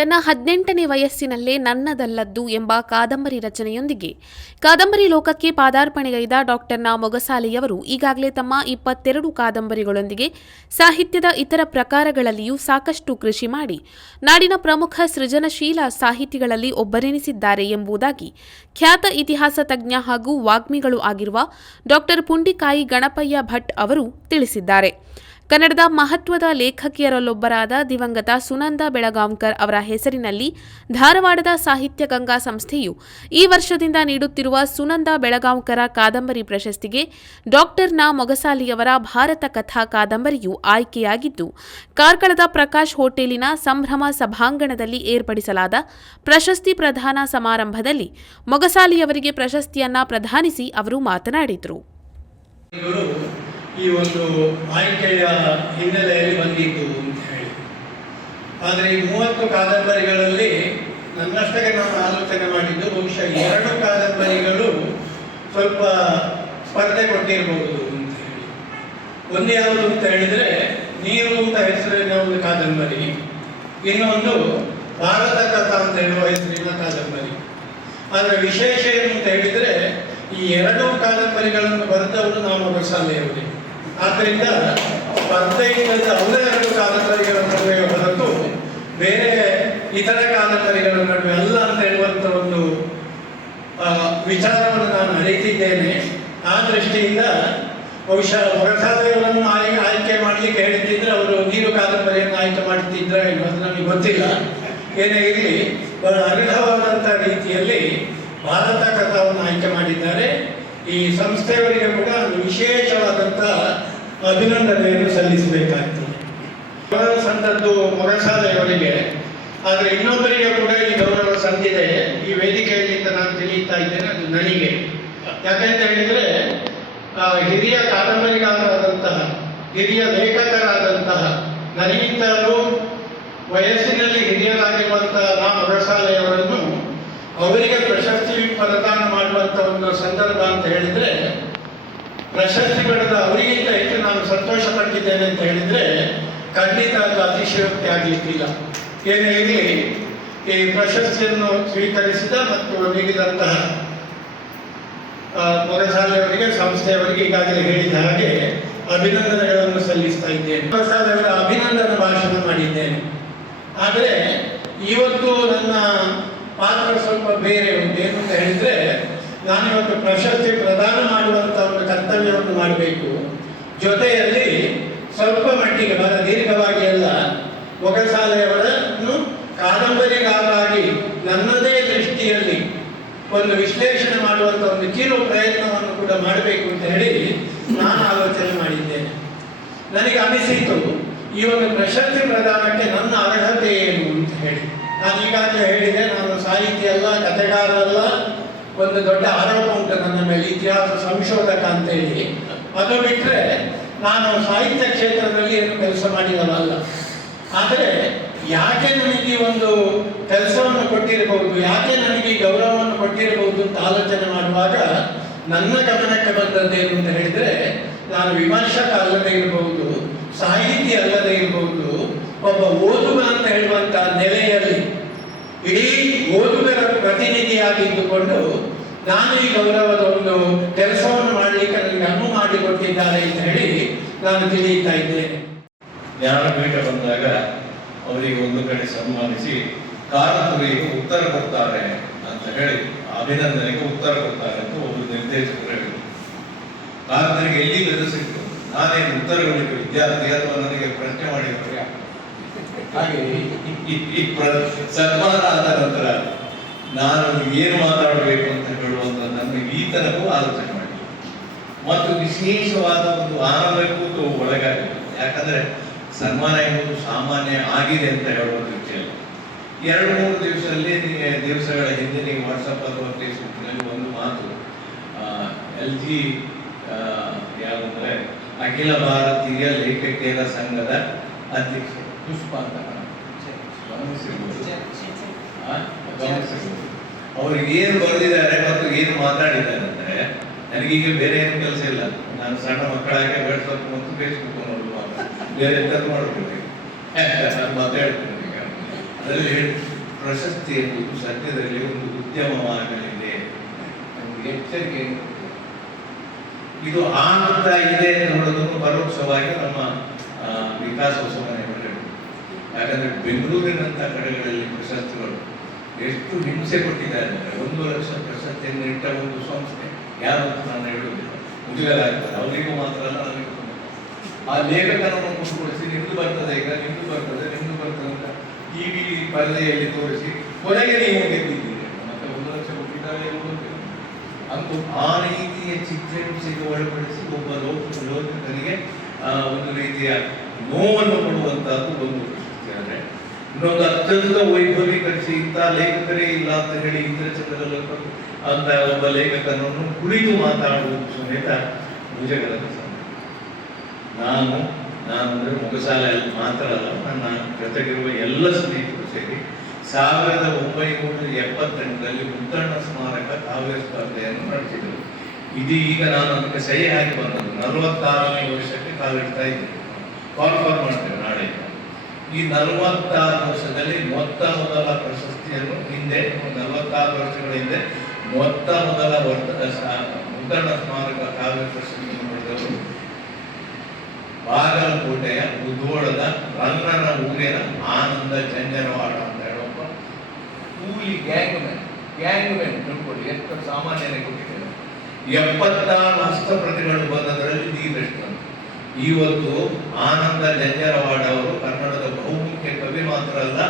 ತನ್ನ ಹದಿನೆಂಟನೇ ವಯಸ್ಸಿನಲ್ಲೇ ನನ್ನದಲ್ಲದ್ದು ಎಂಬ ಕಾದಂಬರಿ ರಚನೆಯೊಂದಿಗೆ. ಕಾದಂಬರಿ ಲೋಕಕ್ಕೆ ಪಾದಾರ್ಪಣೆಗೈದ ಡಾಕ್ಟರ್ ಮೊಗಸಾಲೆಯವರು ಈಗಾಗಲೇ ತಮ್ಮ ಇಪ್ಪತ್ತೆರಡು ಕಾದಂಬರಿಗಳೊಂದಿಗೆ ಸಾಹಿತ್ಯದ ಇತರ ಪ್ರಕಾರಗಳಲ್ಲಿಯೂ ಸಾಕಷ್ಟು ಕೃಷಿ ಮಾಡಿ. ನಾಡಿನ ಪ್ರಮುಖ ಸೃಜನಶೀಲ ಸಾಹಿತಿಗಳಲ್ಲಿ ಒಬ್ಬರೆನಿಸಿದ್ದಾರೆ ಎಂಬುದಾಗಿ ಖ್ಯಾತ ಇತಿಹಾಸ ತಜ್ಞ ಹಾಗೂ ವಾಗ್ಮಿಗಳು ಆಗಿರುವ ಡಾಕ್ಟರ್ ಪುಂಡಿಕಾಯಿ ಗಣಪಯ್ಯ ಭಟ್ ಅವರು ತಿಳಿಸಿದ್ದಾರೆ. ಕನ್ನಡದ ಮಹತ್ವದ ಲೇಖಕಿಯರಲ್ಲೊಬ್ಬರಾದ ದಿವಂಗತ ಸುನಂದ ಬೆಳಗಾಂವ್ಕರ್ ಅವರ ಹೆಸರಿನಲ್ಲಿ ಧಾರವಾಡದ ಸಾಹಿತ್ಯ ಗಂಗಾ ಸಂಸ್ಥೆಯು ಈ ವರ್ಷದಿಂದ ನೀಡುತ್ತಿರುವ ಸುನಂದ ಬೆಳಗಾಂವ್ಕರ ಕಾದಂಬರಿ ಪ್ರಶಸ್ತಿಗೆ ಡಾಕ್ಟರ್ ನಾ ಮೊಗಸಾಲಿಯವರ ಭಾರತ ಕಥಾ ಕಾದಂಬರಿಯು ಆಯ್ಕೆಯಾಗಿದ್ದು, ಕಾರ್ಕಳದ ಪ್ರಕಾಶ್ ಹೋಟೆಲಿನ ಸಂಭ್ರಮ ಸಭಾಂಗಣದಲ್ಲಿ ಏರ್ಪಡಿಸಲಾದ ಪ್ರಶಸ್ತಿ ಪ್ರದಾನ ಸಮಾರಂಭದಲ್ಲಿ ಮೊಗಸಾಲಿಯವರಿಗೆ ಪ್ರಶಸ್ತಿಯನ್ನ ಪ್ರದಾನಿಸಿ ಅವರು ಮಾತನಾಡಿದರು. ಈ ಒಂದು ಆಯ್ಕೆಯ ಹಿನ್ನೆಲೆಯಲ್ಲಿ ಬಂದಿದ್ದು ಅಂತ ಹೇಳಿ. ಆದರೆ ಈ ಮೂವತ್ತು ಕಾದಂಬರಿಗಳಲ್ಲಿ ನನ್ನಷ್ಟಕ್ಕೆ ನಾನು ಆಲೋಚನೆ ಮಾಡಿದ್ದು, ಬಹುಶಃ ಎರಡು ಕಾದಂಬರಿಗಳು ಸ್ವಲ್ಪ ಸ್ಪರ್ಧೆ ಕೊಟ್ಟಿರಬಹುದು ಅಂತ ಹೇಳಿ. ಒಂದು ಯಾವುದು ಅಂತ ಹೇಳಿದರೆ, ನೀರು ಅಂತ ಹೆಸರಿನ ಒಂದು ಕಾದಂಬರಿ, ಇನ್ನೊಂದು ಭಾರತ ಕಥಾ ಅಂತ ಹೇಳುವ ಹೆಸರಿನ ಕಾದಂಬರಿ. ಆದರೆ ವಿಶೇಷ ಏನು ಅಂತ ಹೇಳಿದರೆ, ಈ ಎರಡು ಕಾದಂಬರಿಗಳನ್ನು ಬರೆದವರು ನಾವು ಮೊಗಸಾಲೆಯವರೇ ಆದ್ದರಿಂದ ಸ್ಪರ್ಧೆಯಿಂದ ಒಂದೇ ಎರಡು ಕಾದಂಬರಿಗಳ ನಡುವೆ ಹೊರತು ಬೇರೆ ಇತರ ಕಾದಂಬರಿಗಳ ನಡುವೆ ಅಲ್ಲ ಅಂತ ಹೇಳುವಂತ ಒಂದು ವಿಚಾರವನ್ನು ನಾನು ಅರಿತಿದ್ದೇನೆ. ಆ ದೃಷ್ಟಿಯಿಂದ ಬಹುಶಃ ಮೊಗಸಾಲೆಯವರನ್ನು ಆಯ್ಕೆ ಆಯ್ಕೆ ಮಾಡಲಿಕ್ಕೆ ಹೇಳ್ತಿದ್ರೆ ಅವರು ನೀರು ಕಾದಂಬರಿಯನ್ನು ಆಯ್ಕೆ ಮಾಡ್ತಿದ್ರ ಎನ್ನುವುದು ನಮಗೆ ಗೊತ್ತಿಲ್ಲ. ಏನೇ ಇರಲಿ, ಬಹಳ ಅರ್ಹವಾದಂಥ ರೀತಿಯಲ್ಲಿ ಭಾರತ ಕಥಾವನ್ನು ಆಯ್ಕೆ ಮಾಡಿದ್ದಾರೆ. ಈ ಸಂಸ್ಥೆಯವರಿಗೆ ಕೂಡ ವಿಶೇಷವಾದಂಥ ಅಭಿನಂದನೆಯನ್ನು ಸಲ್ಲಿಸಬೇಕಾಗ್ತದೆ. ಸಂದದ್ದು ಮೊರಸಾಲೆಯವರಿಗೆ ಆದರೆ ಇನ್ನೊಬ್ಬರಿಗೆ ಕೂಡ ಈ ಗೌರವ ಸಂದಿದೆ ಈ ವೇದಿಕೆಯಲ್ಲಿ ನಾನು ತಿಳಿಯುತ್ತಾ ಇದ್ದೇನೆ, ಅದು ನನಗೆ ಯಾಕಂತ ಹೇಳಿದ್ರೆ ಹಿರಿಯ ಕಾದಂಬರಿಗಾರರಾದಂತಹ, ಹಿರಿಯ ಲೇಖಕರಾದಂತಹ ನನಗಿಂತಲೂ ವಯಸ್ಸಿನಲ್ಲಿ ಹಿರಿಯರಾಗಿರುವಂತಹ ನಾ ಮೊರಸಾಲೆಯವರನ್ನು ಅವರಿಗೆ ಪ್ರಶಸ್ತಿ ಪ್ರದಾನ ಮಾಡುವಂಥ ಒಂದು ಸಂದರ್ಭ ಅಂತ ಹೇಳಿದರೆ ಪ್ರಶಸ್ತಿ ಪಡೆದ ಅವರಿಗಿಂತ ಹೆಚ್ಚು ನಾನು ಸಂತೋಷ ಪಟ್ಟಿದ್ದೇನೆ ಅಂತ ಹೇಳಿದ್ರೆ ಖಂಡಿತ ಅದು ಅತಿಶಯೋಕ್ತಿ ಆಗಲಿಕ್ಕಿಲ್ಲ ಏನೇ ಇರಲಿ ಈ ಪ್ರಶಸ್ತಿಯನ್ನು ಸ್ವೀಕರಿಸಿದ ಮತ್ತು ನೀಡಿದಂತಹ ಆ, ಮೊಗಸಾಲೆಯವರಿಗೆ ಸಂಸ್ಥೆಯವರಿಗೆ ಈಗಾಗಲೇ ಹೇಳಿದ ಹಾಗೆ ಅಭಿನಂದನೆಗಳನ್ನು ಸಲ್ಲಿಸ್ತಾ ಇದ್ದೇನೆ. ಮೊಗಸಾಲೆಯವರ ಅಭಿನಂದನ ಭಾಷಣ ಮಾಡಿದ್ದೇನೆ. ಆದರೆ ಇವತ್ತು ನನ್ನ ಪಾತ್ರ ಸ್ವಲ್ಪ ಬೇರೆ ಏನು ಅಂತ ಹೇಳಿದ್ರೆ ನಾನಿವತ್ತು ಪ್ರಶಸ್ತಿ ಪ್ರದಾನ ಮಾಡುವಂಥ ಒಂದು ಕರ್ತವ್ಯವನ್ನು ಮಾಡಬೇಕು. ಜೊತೆಯಲ್ಲಿ ಸ್ವಲ್ಪ ಮಟ್ಟಿಗೆ ಬಹಳ ದೀರ್ಘವಾಗಿ ಅಲ್ಲ, ಒಗಸಾಲೆಯವರನ್ನು ಕಾದಂಬರಿಗಾರರಾಗಿ ನನ್ನದೇ ದೃಷ್ಟಿಯಲ್ಲಿ ಒಂದು ವಿಶ್ಲೇಷಣೆ ಮಾಡುವಂಥ ಒಂದು ಕಿರು ಪ್ರಯತ್ನವನ್ನು ಕೂಡ ಮಾಡಬೇಕು ಅಂತ ಹೇಳಿ ನಾನು ಆಲೋಚನೆ ಮಾಡಿದ್ದೇನೆ. ನನಗೆ ಅನಿಸಿತು, ಈ ಒಂದು ಪ್ರಶಸ್ತಿ ಪ್ರದಾನಕ್ಕೆ ನನ್ನ ಅರ್ಹತೆ ಏನು ಅಂತ ಹೇಳಿ. ನಾನು ಈಗಾಗಲೇ ಹೇಳಿದೆ, ನಾನು ಸಾಹಿತಿ ಅಲ್ಲ ಕಥೆಗಾರ ಅಲ್ಲ ಒಂದು ದೊಡ್ಡ ಆರೋಪ ಉಂಟು ನನ್ನ ಮೇಲೆ, ಇತಿಹಾಸ ಸಂಶೋಧಕ ಅಂತ ಹೇಳಿ. ಅದು ಬಿಟ್ಟರೆ ನಾನು ಸಾಹಿತ್ಯ ಕ್ಷೇತ್ರದಲ್ಲಿ ಏನು ಕೆಲಸ ಮಾಡಿದವಲ್ಲ ಆದರೆ ಯಾಕೆ ನನಗೆ ಒಂದು ಕೆಲಸವನ್ನು ಕೊಟ್ಟಿರಬಹುದು, ಯಾಕೆ ನನಗೆ ಗೌರವವನ್ನು ಕೊಟ್ಟಿರಬಹುದು ಅಂತ ಆಲೋಚನೆ ಮಾಡುವಾಗ ನನ್ನ ಗಮನಕ್ಕೆ ಬಂದದ್ದೇನು ಅಂತ ಹೇಳಿದ್ರೆ, ನಾನು ವಿಮರ್ಶಕ ಅಲ್ಲದೆ ಇರಬಹುದು, ಸಾಹಿತಿ ಅಲ್ಲದೆ ಇರಬಹುದು, ಒಬ್ಬ ಓದುಗ ಅಂತ ಹೇಳುವಂತ ನೆಲೆಯಲ್ಲಿ ಓದುಗರ ಪ್ರತಿನಿಧಿಯಾಗಿ ಇದ್ದುಕೊಂಡು ನಾನು ಈ ಗೌರವದ ಒಂದು ಕೆಲಸವನ್ನು ಮಾಡಲಿಕ್ಕೆ ನನಗೆ ಅನುವು ಮಾಡಿಕೊಟ್ಟಿದ್ದಾರೆ ಅಂತ ಹೇಳಿ ನಾನು ತಿಳಿಯುತ್ತಾ ಇದ್ದೇನೆ. ಜ್ಞಾನಪೀಠ ಬಂದಾಗ ಅವರಿಗೆ ಒಂದು ಕಡೆ ಸನ್ಮಾನಿಸಿ ಕಾರಂತರಿಗೆ ಉತ್ತರ ಕೊಡ್ತಾರೆ ಅಂತ ಹೇಳಿ ಅಭಿನಂದನೆಗೆ ಉತ್ತರ ಕೊಡ್ತಾರೆ ಅಂತ ಒಬ್ಬರು ನಿರ್ದೇಶಕರು ಹೇಳಿದರು. ಕಾರಂತರಿಗೆ ಎಲ್ಲಿ ಬೆದು ಸಿಕ್ತು? ನಾನೇನು ಉತ್ತರ ಕೊಡಲಿಕ್ಕೆ ವಿದ್ಯಾರ್ಥಿ ಅಥವಾ ನನಗೆ ಪ್ರಶ್ನೆ ಮಾಡಿದ್ರೆ ಹಾಗೆ. ಈ ಸನ್ಮಾನ ಆದ ನಂತರ ನಾನು ಏನು ಮಾತಾಡಬೇಕು ಅಂತ ಹೇಳುವಂತ ನನಗೆ ಈ ತನಕೂ ಆಲೋಚನೆ ಮಾಡಿ ಮತ್ತು ವಿಶೇಷವಾದ ಒಂದು ಆನಂದಕ್ಕೂ ಒಳಗಾಗಿದೆ ಯಾಕಂದ್ರೆ ಸನ್ಮಾನ ಎಂಬುದು ಸಾಮಾನ್ಯ ಆಗಿದೆ ಅಂತ ಹೇಳುವ ರೀತಿಯಲ್ಲಿ ಎರಡು ಮೂರು ದಿವಸದಲ್ಲಿ ದಿವಸಗಳ ಹಿಂದೆ ನೀವು ವಾಟ್ಸಪ್ ಅಥವಾ ಫೇಸ್ಬುಕ್ನಲ್ಲಿ ಒಂದು ಮಾತು ಎಲ್ ಜಿ ಯಾವುದಂದ್ರೆ ಅಖಿಲ ಭಾರತೀಯ ಲೇಖಕಿಯರ ಸಂಘದ ಅಧ್ಯಕ್ಷ ಪುಷ್ಪ ಅಂತ ಗಮನಿಸಿರ್ಬೋದು. ಆ, ಗಮನಿಸಿರ್ಬೋದು. ಅವರು ಏನು ಬರೆದಿದ್ದಾರೆ ಮತ್ತು ಏನು ಮಾತಾಡಿದ್ದಾರೆ ಅಂದ್ರೆ ನನಗೀಗ ಬೇರೆ ಏನು ಕೆಲಸ ಇಲ್ಲ. ನಾನು ಸಣ್ಣ ಮಕ್ಕಳಾಗೆ ವಾಟ್ಸಪ್ ಮತ್ತು ಫೇಸ್ಬುಕ್ ಮಾತ್ರ. ಬೇರೆ ಎಂತ ಮಾಡ್ಬೋದು ನಾನು ಮಾತಾಡ್ತೀನಿ ಈಗ. ಅದರಲ್ಲಿ ಪ್ರಶಸ್ತಿ ಎಂಬುದು ಸದ್ಯದಲ್ಲಿ ಒಂದು ಉದ್ಯಮವಾಗಲಿದೆ. ಎಚ್ಚರಿಕೆ ಇದು ಆಗುತ್ತಾ ಇದೆ ಅನ್ನೋದನ್ನು ಪರೋಕ್ಷವಾಗಿ ನಮ್ಮ ವಿಕಾಸೋತ್ಸವ ಯಾಕಂದ್ರೆ ಬೆಂಗಳೂರಿನಂಥ ಕಡೆಗಳಲ್ಲಿ ಪ್ರಶಸ್ತಿಗಳು ಎಷ್ಟು ಹಿಂಸೆ ಕೊಟ್ಟಿದ್ದಾರೆ ಅಂದರೆ ಒಂದು ಲಕ್ಷ ಪ್ರಶಸ್ತಿಯನ್ನು ಇಟ್ಟ ಒಂದು ಸಂಸ್ಥೆ ಯಾರು ಅಂತ ನಾನು ಹೇಳುವುದಿಲ್ಲ ಆಗ್ತದೆ ಅವರಿಗೂ ಮಾತ್ರ ಅಲ್ಲ ತುಂಬ. ಆ ಲೇಖಕನನ್ನು ಮುಂದುವರಿಸಿ ನಿಮ್ದು ಬರ್ತದೆ ಈಗ, ನಿಮ್ದು ಬರ್ತದೆ ನಿಮ್ದು ಬರ್ತದೆ ಅಂತ ಟಿವಿ ಪರದೆಯಲ್ಲಿ ತೋರಿಸಿ, ಕೊನೆಗೆ ನೀವು ಗೆದ್ದಿದ್ದೀರಿ ಮತ್ತೆ ಒಂದು ಲಕ್ಷ ಕೊಟ್ಟಿದ್ದಾರೆ. ಅಂತೂ ಆ ರೀತಿಯ ಚಿತ್ರಹಿಂಸೆಗೆ ಒಳಪಡಿಸಿ ಒಬ್ಬ ಲೋಕ ಲೋಕನಿಗೆ ಒಂದು ರೀತಿಯ ನೋವನ್ನು ಕೊಡುವಂತಹದ್ದು ಒಂದು ಇನ್ನೊಂದು ಅತ್ಯಂತ ವೈಭವೀಕರಿಸಿ ಇಂಥ ಲೇಖಕರೇ ಇಲ್ಲ ಅಂತ ಹೇಳಿ ಇಂದ್ರಚಂದ್ರದಲ್ಲಿ ಅಂತ ಒಬ್ಬ ಲೇಖಕನನ್ನು ಕುರಿತು ಮಾತಾಡುವುದು ಸಮೇತ ಭುಜಗರದ ಸಂಗತಿ. ನಾನು ನಾನು ಅಂದರೆ ಮುಗಸಾಲೆಯಲ್ಲಿ ಮಾತ್ರ ಅಲ್ಲ, ನನ್ನ ಜೊತೆಗಿರುವ ಎಲ್ಲ ಸ್ನೇಹಿತರು ಸೇರಿ ಸಾವಿರದ ಒಂಬೈನೂರ ಎಪ್ಪತ್ತೆಂಟರಲ್ಲಿ ಮುದ್ದಣ್ಣ ಸ್ಮಾರಕ ಕಾವ್ಯ ಸ್ಪರ್ಧೆಯನ್ನು ನಡೆಸಿದರು. ಇದೀಗ ನಾನು ಅದಕ್ಕೆ ಸಹಿ ಹಾಕಿ ಬಂದದ್ದು. ನಲವತ್ತಾರನೇ ವರ್ಷಕ್ಕೆ ಕಾಲಿಡ್ತಾ ಇದ್ದೇನೆ. ಕಾಲ್ಫಾರ್ ಮಾಡ್ತೇವೆ ನಾಳೆ ಈ ನಲವತ್ತಾರು ವರ್ಷದಲ್ಲಿ ಮೊತ್ತ ಮೊದಲ ಪ್ರಶಸ್ತಿಯನ್ನು ಹಿಂದೆ, ನಲವತ್ತಾರು ವರ್ಷಗಳ ಹಿಂದೆ ಮೊತ್ತ ಮೊದಲ ಮುದ್ದಣ್ಣ ಸ್ಮಾರಕ ಕಾವ್ಯ ಪ್ರಶಸ್ತಿಯನ್ನು ಪಡೆದವರು ಬಾಗಲಕೋಟೆಯ ಮುಧೋಳದ ರಂಗನ ಊರಿನ ಆನಂದ ಚಂಜನವಾಡ ಅಂತ ಹೇಳುವ ಕೂಲಿ ಗ್ಯಾಂಗ್ ಮ್ಯಾನ್ ಗ್ಯಾಂಗ್ ಮ್ಯಾನ್ ತಿಳ್ಕೊಳ್ಳಿ, ಎಷ್ಟು ಸಾಮಾನ್ಯನೇ ಕೊಟ್ಟಿದ್ದೇನೆ ಎಪ್ಪತ್ತಾರು ಹಸ್ತಪ್ರತಿಗಳು ಬಂದದರಲ್ಲಿ ದಿ ಇವತ್ತು ಆನಂದ ಜಂಜರವಾಡ ಅವರು ಕವಿ ಮಾತ್ರ ಅಲ್ಲ,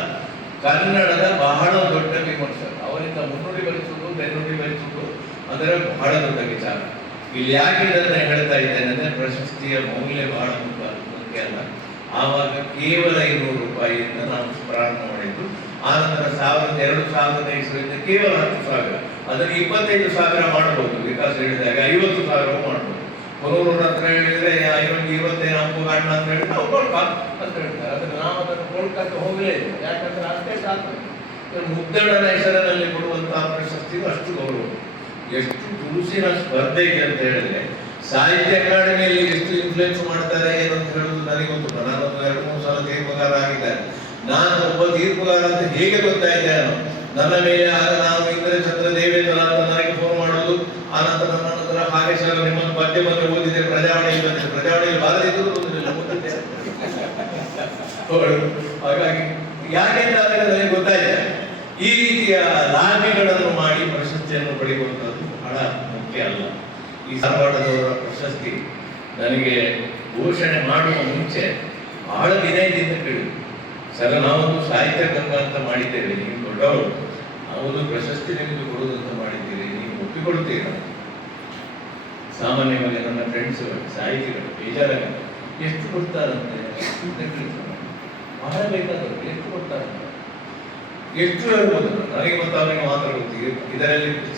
ಕನ್ನಡದ ಬಹಳ ದೊಡ್ಡ ವಿಮರ್ಶಕ. ಅವರಿಂದ ಮುನ್ನುಡಿ ಬರೆಸುವುದು, ಬೆನ್ನುಡಿ ಬರೆಸುವುದು ಅದರ ಬಹಳ ದೊಡ್ಡ ವಿಚಾರ. ಇಲ್ಲಿ ಯಾಕೆ ಇದನ್ನು ಹೇಳ್ತಾ ಇದ್ದೇನೆ ಅಂದರೆ ಪ್ರಶಸ್ತಿಯ ಮೌಲ್ಯ ಬಹಳ ಮುಖ್ಯ ಅಲ್ಲ, ಆವಾಗ ಕೇವಲ ಇನ್ನೂರು ರೂಪಾಯಿಯಿಂದ ನಾವು ಪ್ರಾರಂಭ ಮಾಡಿದ್ದು, ಆನಂತರ ಸಾವಿರದ ಎರಡು ಸಾವಿರದ ಇಸ್ವಿಯಿಂದ ಕೇವಲ ಹತ್ತು ಸಾವಿರ. ಅದನ್ನು ಇಪ್ಪತ್ತೈದು ಸಾವಿರ ಮಾಡಬಹುದು. ವಿಕಾಸ ಹೇಳಿದಾಗ ಐವತ್ತು ಸಾವಿರವೂ ಮಾಡಬಹುದು. ಕೊರೂರು ಹತ್ರ ಹೇಳಿದ್ರೆ ಐವತ್ತು ಇವತ್ತೇ ಅಂತ ಹೇಳಿ ನಾವು ಕೊಳ್ಕಾ ಅಂತ ಹೇಳ್ತಾರೆ. ಅದನ್ನು ನಾವು ಅದನ್ನು ಹೋಗಲೇ ಇಲ್ಲ. ಯಾಕಂದ್ರೆ ಅಷ್ಟೇ ಸಾಕು. ಮುದ್ದಣನ ಹೆಸರಿನಲ್ಲಿ ಕೊಡುವಂತಹ ಪ್ರಶಸ್ತಿಗೂ ಅಷ್ಟು ಗೌರವ. ಎಷ್ಟು ತುಳುಸಿನ ಸ್ಪರ್ಧೆ ಇದೆ ಅಂತ ಹೇಳಿದ್ರೆ, ಸಾಹಿತ್ಯ ಅಕಾಡೆಮಿಯಲ್ಲಿ ಎಷ್ಟು ಇನ್ಫ್ಲುಯೆನ್ಸ್ ಮಾಡ್ತಾರೆ ಏನು ಅಂತ ಹೇಳುದು ನನಗೆ ಗೊತ್ತಿಲ್ಲ. ನಾನು ಎರಡು, ಮೂರು ಸಲ ತೀರ್ಪುಗಾರ ಆಗಿದ್ದಾರೆ ನಾನು ಒಬ್ಬ ತೀರ್ಪುಗಾರ ಅಂತ ಹೇಗೆ ಗೊತ್ತಾಯಿದೆ ನಾನು ನನ್ನ ಮೇಲೆ ಆಗ ನಾನು ಇಂದ್ರ ಚಂದ್ರ ದೇವೇಂದ್ರ ಅಂತ ನನಗೆ ಫೋನ್ ಮಾಡೋದು ಆನಂತರ ನನ್ನ ಹತ್ರ ಹಾಗೆ ಸರ್ ನಿಮ್ಮನ್ನು ಪದ್ಯ ಬಂದು ಓದಿದೆ ಪ್ರಜಾವಣೆಯಲ್ಲಿ ಬಂದಿದೆ ಪ್ರಜಾವಣೆಯಲ್ಲಿ ಹೌದು. ಹಾಗಾಗಿ ಯಾಕೆಂತ ನನಗೆ ಗೊತ್ತಾಯ್ತು. ಈ ರೀತಿಯ ಲಾಭಿಗಳನ್ನು ಮಾಡಿ ಪ್ರಶಸ್ತಿಯನ್ನು ಪಡೆಯುವಂಥದ್ದು ಬಹಳ ಮುಖ್ಯ ಅಲ್ಲ. ಈ ಧಾರವಾಡದವರ ಪ್ರಶಸ್ತಿ ನನಗೆ ಘೋಷಣೆ ಮಾಡುವ ಮುಂಚೆ ಬಹಳ ವಿನಯದಿಂದ ಕೇಳಿದ್ರು ಸರ್, ನಾವೊಂದು ಸಾಹಿತ್ಯ ಗಂಗ ಅಂತ ಮಾಡಿದ್ದೇವೆ, ನೀವು ದೊಡ್ಡವರು. ನಾವೊಂದು ಪ್ರಶಸ್ತಿ ನಿಮಗೆ ಕೊಡುವುದಂತ ಮಾಡಿದ್ದೀರಿ ನೀವು ಒಪ್ಪಿಕೊಳ್ತೀರಾ ಸಾಮಾನ್ಯವಾಗಿ ನನ್ನ ಫ್ರೆಂಡ್ಸ್ ಸಾಹಿತಿಗಳು ಬೇಜಾರಾಗ ಎಷ್ಟು ಕೊಡ್ತಾರಂತೆ? ಅಂತ ಕೇಳ್ತಾರೆ. ಬಹಳ ಬೇಕಾದವರು ಎಷ್ಟು ಕೊಡ್ತಾರಂತೆ? ಎಷ್ಟು ಹೇಳ್ಬೋದು? ನನಗೆ ಮತ್ತು ಅವರಿಗೆ ಮಾತ್ರ ಗೊತ್ತಿದೆ. ಇದರಲ್ಲಿ.